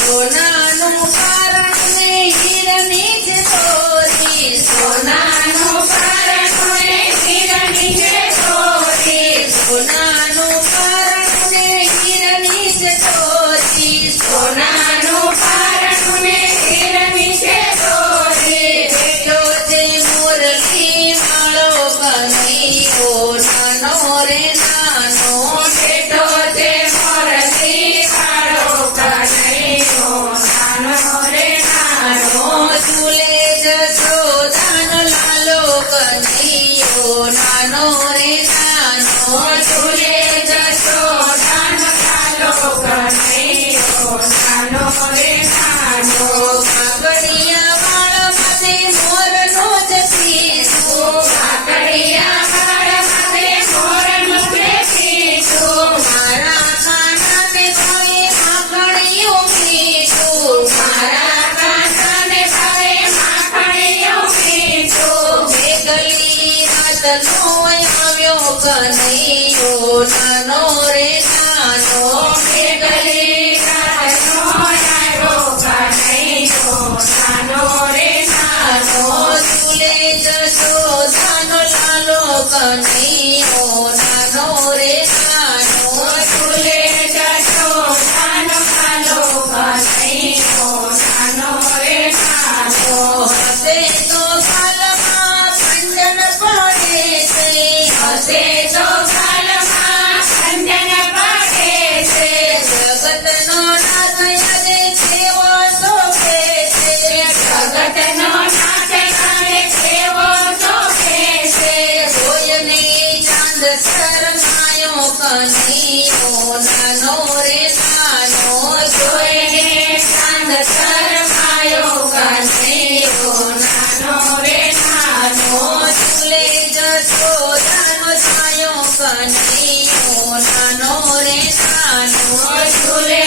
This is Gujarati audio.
સોનાનું પારણું ને હીરની છે ચોરી, સોનાનું પારણું ને હીરની છે ચોરી, સોનાનું પારણું ને હીરની છે ચોરી, સોનાનું પારણું ને હીરની છે ચોરી, બેઠો છે મોરલી માળો કનૈયો નાનો રે નાનો, બેઠો છે મોરલી વાળો કનૈયો નાનો રે નાનો, ઝૂલે જશોદાનો લાલો કનૈયો નાનો રે નાનો, ઝૂલે જશોદાનો લાલો કનૈયો નાનો રે નાનો, કાકડિયા વાળ માથે મોરનો જ પીછું, કાકડિયા વાળ માથે મોરનું બેઠીશું, મારા કાનાને ભાવે માખણિયું મીઠું, મારા કાંસાને ભાવે માખણિયું મીઠું, મેઘલી રાતનો આવ્યો કનૈયો નાનો રે નાનો, મેઘલી રાતનો આવ્યો કનૈયો નાનો રે નાનો, ઝૂલે જશોદાનો લાલો કનૈયો નાનો રે નાનો, ઝૂલે જશોદાનો લાલો કનૈયો નાનો રે નાનો, હસે તો ગાલમાં પંજન પડે છે, હસે તો ગાલમાં કંજન પડે છે, જગતનો નાથ યજે કેવો શોભે છે, જગતનો નાથ કરે કેવો શોભે છે, જોઈને ચાંદ શરમાયો કનૈયો નાનો રે નાનો, જોઈને ચાંદ શરમાયો કનૈયો નાનો રે નાનો, ઝૂલે જશોદાનો છાયો કનૈયો નાનો રે નાનો, ઝૂલે